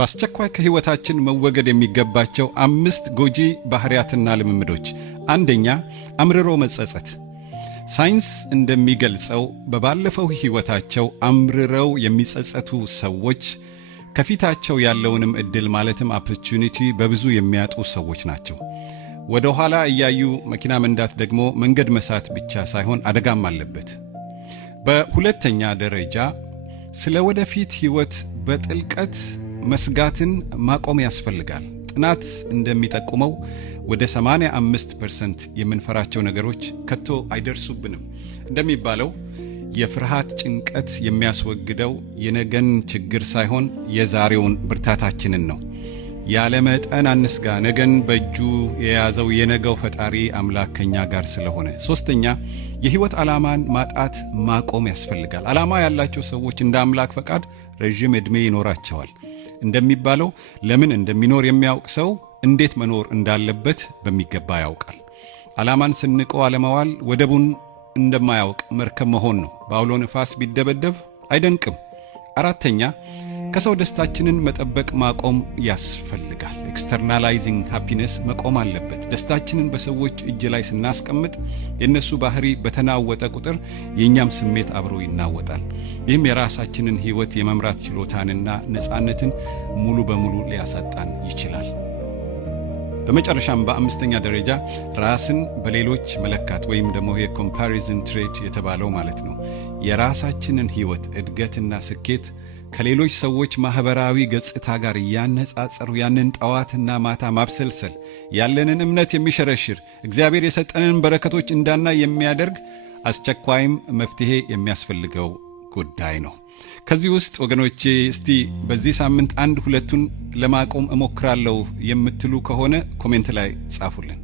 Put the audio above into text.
በአስቸኳይ ከህይወታችን መወገድ የሚገባቸው 5 ጎጂ ባህሪያትና ልምምዶች። አንደኛ፣ አምርሮ መጸጸት። ሳይንስ እንደሚገልጸው በባለፈው ህይወታቸው አምርረው የሚጸጸቱ ሰዎች ከፊታቸው ያለውንም እድል ማለትም ኦፖርቹኒቲ በብዙ የሚያጡ ሰዎች ናቸው። ወደ ኋላ እያዩ መኪና መንዳት ደግሞ መንገድ መሳት ብቻ ሳይሆን አደጋም አለበት። በሁለተኛ ደረጃ ስለ ወደፊት ህይወት በጥልቀት መስጋትን ማቆም ያስፈልጋል። ጥናት እንደሚጠቁመው ወደ 85% የምንፈራቸው ነገሮች ከቶ አይደርሱብንም። እንደሚባለው የፍርሃት ጭንቀት የሚያስወግደው የነገን ችግር ሳይሆን የዛሬውን ብርታታችንን ነው። ያለ መጠን አንስጋ፣ ነገን በእጁ የያዘው የነገው ፈጣሪ አምላክ ከኛ ጋር ስለሆነ። ሶስተኛ፣ የህይወት ዓላማን ማጣት ማቆም ያስፈልጋል። ዓላማ ያላቸው ሰዎች እንደ አምላክ ፈቃድ ረጅም ዕድሜ ይኖራቸዋል። እንደሚባለው ለምን እንደሚኖር የሚያውቅ ሰው እንዴት መኖር እንዳለበት በሚገባ ያውቃል። ዓላማን ስንቆ አለመዋል ወደቡን እንደማያውቅ መርከብ መሆን ነው። በአውሎ ነፋስ ቢደበደብ አይደንቅም። አራተኛ፣ ከሰው ደስታችንን መጠበቅ ማቆም ያስፈልጋል። ኤክስተርናላይዚንግ ሃፒነስ መቆም አለበት። ደስታችንን በሰዎች እጅ ላይ ስናስቀምጥ የነሱ ባህሪ በተናወጠ ቁጥር የኛም ስሜት አብሮ ይናወጣል። ይህም የራሳችንን ህይወት የመምራት ችሎታንና ነፃነትን ሙሉ በሙሉ ሊያሳጣን ይችላል። በመጨረሻም በአምስተኛ ደረጃ ራስን በሌሎች መለካት ወይም ደግሞ የኮምፓሪዝን ትሬት የተባለው ማለት ነው። የራሳችንን ህይወት እድገትና ስኬት ከሌሎች ሰዎች ማህበራዊ ገጽታ ጋር ያነጻጸሩ ያንን ጠዋትና ማታ ማብሰልሰል ያለንን እምነት የሚሸረሽር እግዚአብሔር የሰጠንን በረከቶች እንዳናይ የሚያደርግ አስቸኳይም መፍትሄ የሚያስፈልገው ጉዳይ ነው። ከዚህ ውስጥ ወገኖቼ እስቲ በዚህ ሳምንት 1-2ቱን ለማቆም እሞክራለሁ የምትሉ ከሆነ ኮሜንት ላይ ጻፉልን።